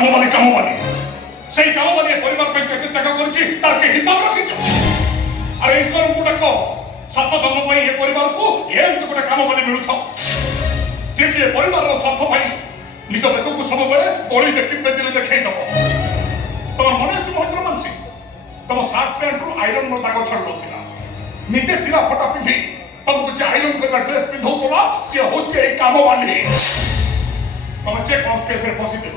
কামবালি সেই কামবালি পরিবার ପାଇଁ କେତେ ତ୍ୟାଗ କରିଛି ତାର କେ ହିସାବ ରଖିଛ ଆରେ ଈଶ୍ୱରଙ୍କୁ ଡାକ ସାତ ଜନ୍ମ ପାଇଁ ଏ ପରିବାରକୁ ଏମିତି ଗୋଟେ କାମବାଲି ମିଳୁଥାଉ ଯେ କି ଏ ପରିବାରର ସ୍ୱାର୍ଥ ପାଇଁ ନିଜ ବେକକୁ ସବୁବେଳେ କଳି ଦେଖି ବେଦିରେ ଦେଖେଇ ଦବ ତମର ମନେ ଅଛି ମହେନ୍ଦ୍ର ମାନସିଂ ତମ ସାର୍ଟ ପ୍ୟାଣ୍ଟରୁ ଆଇରନ୍ର ଦାଗ ଛାଡୁ ନଥିଲା ନିଜେ ଚିରା ଫଟା ପିନ୍ଧି ତମକୁ ଯେ ଆଇରନ୍ କରିବା ଡ୍ରେସ୍ ପିନ୍ଧଉଥିଲା ସିଏ ହଉଛି ଏଇ କାମବାଲି ତମେ ଯେ କୌଣସି କେସରେ ଫସିଥିବ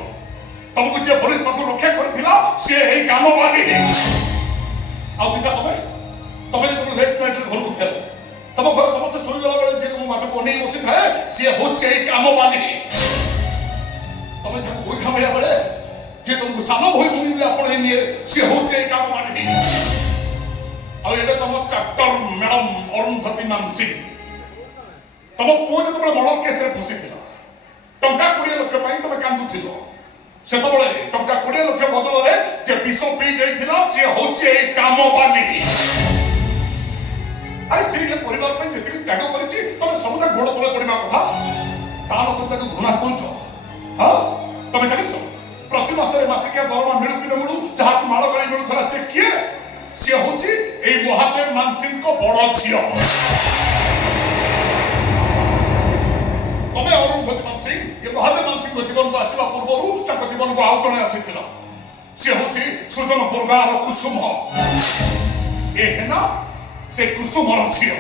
ତମକୁ ଯେ ପୋଲିସ ପାଖରୁ ରକ୍ଷା କରିଥିଲା ସିଏ ଏଇ କାମବାଲି ଆଉ କିଛା ତମେ ଯେତେବେଳେ ଲେଟ୍ ନାଇଟ୍ରେ ଘରକୁ ଫେର ତମ ଘର ସମସ୍ତେ ଶୋଇଗଲା ବେଳେ ଯେ ତମ ବାଟକୁ ଅନେଇ ବସିଥାଏ ସିଏ ହଉଛି ଏଇ କାମବାଲି ତମେ ଯାହାକୁ ଗୋଇଠା ମାରିବା ବେଳେ ଯେ ତମକୁ ସାନ ଭଳି ଭୂମି ଆପଣେଇ ନିଏ ସିଏ ହଉଛି ଏଇ କାମବାଲି ଆଉ ଏବେ ତମ ଚାପ୍ଟର ମ୍ୟାଡମ ଅରୁନ୍ଧତୀ ମାନସିଂ ତମ ପୁଅ ଯେତେବେଳେ ମର୍ଡର କେସରେ ଫସିଥିଲା ଟଙ୍କା 20 ଲକ୍ଷ ପାଇଁ ତମେ କାନ୍ଦୁଥିଲ ସେତେବେଳେ ଟଙ୍କା 20 ଲକ୍ଷ ବଦଳରେ ଯେ ବିଷ ପିଇ ଦେଇଥିଲା ସିଏ ହଉଛି ଏଇ କାମବାଲି ଆରେ ସେଇ ପରିବାର ପାଇଁ ଯେତିକି ତ୍ୟାଗ କରିଛି ତମେ ସବୁଟା ଗୋଡ଼ ତଳେ ପଡ଼ିବା କଥା ତା ଲୋକ ତାକୁ ଘୃଣା କରୁଛ ହଁ ତମେ ଜାଣିଛ ପ୍ରତି ମାସରେ ମାସିକିଆ ଦରମା ମିଳୁ କି ନ ମିଳୁ ଯାହାକୁ ମାଡ଼ ଗାଳି ମିଳୁଥିଲା ସେ କିଏ ସିଏ ହଉଛି ଏଇ ମହାଦେବ ମାନସିଂଙ୍କ ବଡ଼ ଝିଅ ତମେ ଅରୁନ୍ଧତୀ ମାନସିଂ ଏ ମହାଦେବ ମାନସିଂଙ୍କ ଜୀବନକୁ ଆସିବା ପୂର୍ବରୁ ତାଙ୍କ ଜୀବନକୁ ଆଉ ଜଣେ ଆସିଥିଲା ସିଏ ହଉଛି ସୁଜନପୁର ଗାଁର କୁସୁମ ଏ ହେନା ସେ କୁସୁମର ଝିଅ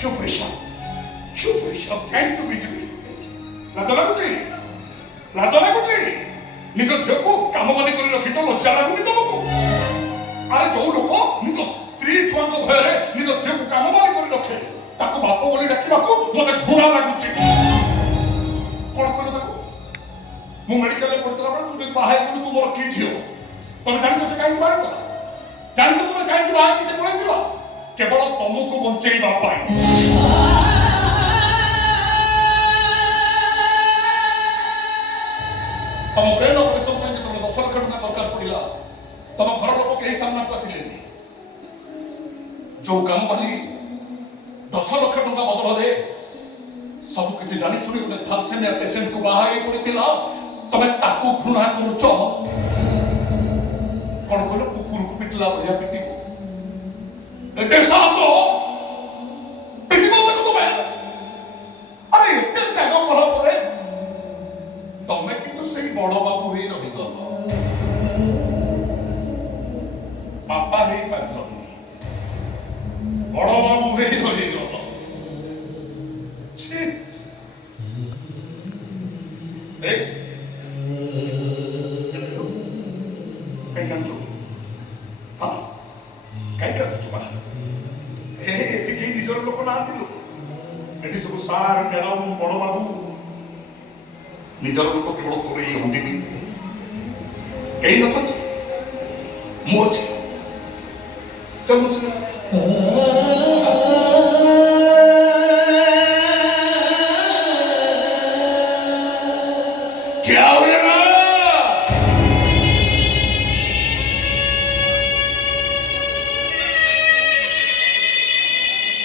ଚୁପ ହେଇଛ କାହିଁକି ଚୁପ ହେଇଯିବି ଲାଜ ଲାଗୁଛି ନିଜ ଝିଅକୁ କାମବାଲି କରି ରଖିଛ ଲଜ୍ଜା ଲାଗୁନି ତମକୁ ଆରେ ଯୋଉ ଲୋକ ନିଜ ସ୍ତ୍ରୀ ଛୁଆଙ୍କ ଭୟରେ ନିଜ ଝିଅକୁ କାମବାଲି କରି ରଖେ ତାକୁ ବାପ ବୋଲି ଡାକିବାକୁ ମତେ ଘୃଣା ଲାଗୁଛି କଣ କହିଲ ତାକୁ ମୁଁ ମେଡିକାଲରେ ପଢୁଥିଲା ବେଳେ ତୁ ଯଦି ବାହା ହେଇଗଲୁ ତୁ ମୋର କି ଝିଅ ତମେ ଜାଣିଛ ସେ କାହିଁକି ବାହା ହେଇଗଲା ଜାଣିଛ ତମେ କାହିଁକି ବାହା ହେଇକି ସେ ପଳେଇଥିଲ କେବଳ ତମକୁ ବଞ୍ଚେଇବା ପାଇଁ ତମ ବ୍ରେନ ଅପରେସନ ପାଇଁ ଯେତେବେଳେ 10 ଲକ୍ଷ ଟଙ୍କା ଦରକାର ପଡ଼ିଲା ତମ ଘର ଲୋକ କେହି ସାମ୍ନାକୁ ଆସିଲେନି ଯୋଉ କାମବାଲି 10 ଲକ୍ଷ ଟଙ୍କା ବଦଳରେ ସବୁ କିଛି ଜାଣି ଶୁଣି ଗୋଟେ ଥାଲସେମିଆ ପେସେଣ୍ଟକୁ ବାହା ହେଇ କରିଥିଲା ତମେ ତାକୁ ଘୃଣା କରୁଛ କଣ କହିଲ କୁକୁରକୁ ପିଟିଲା ଭଳିଆ ପିଟିବ ଏତେ ସାହସ ପିଟିବ ତାକୁ ତମେ ଆରେ ଏତେ ତ୍ୟାଗ କଲା ପରେ ତମେ କିନ୍ତୁ ସେଇ ବଡ ବାବୁ ହେଇ ରହିଗଲ ବାପା ହେଇପାରିଲନି ବଡ ବାବୁ ହେଇ ରହିଗଲ ନିଜର ଲୋକ ନାହାନ୍ତି ଏଠି ସବୁ ସାର୍ ମ୍ୟାଡମ ବଡ ବାବୁ ନିଜର ଲୋକ କେବଳ ତୋର ଏଇ ହଣ୍ଡି କେହି ନଥାନ୍ତି ମୁଁ ଅଛି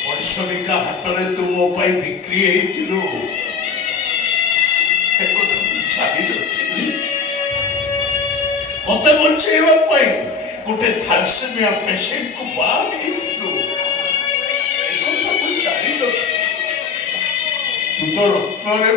ପରିଶ୍ରମିକା ହାଟରେ ତୁ ମୋ ପାଇଁ ବିକ୍ରି ହେଇଥିଲୁ ଏକଥା ମୁଁ ଚାହିଁନଥିଲି ମତେ ବଞ୍ଚେଇବା ପାଇଁ ଗୋଟେ ଥାଲସେମିଆ ପେସେଣ୍ଟକୁ ବାହା ହେଇଥିଲୁ ଏକଥା ମୁଁ ଚାହିଁନଥିଲି ତୁ ତ ରତ୍ନରେ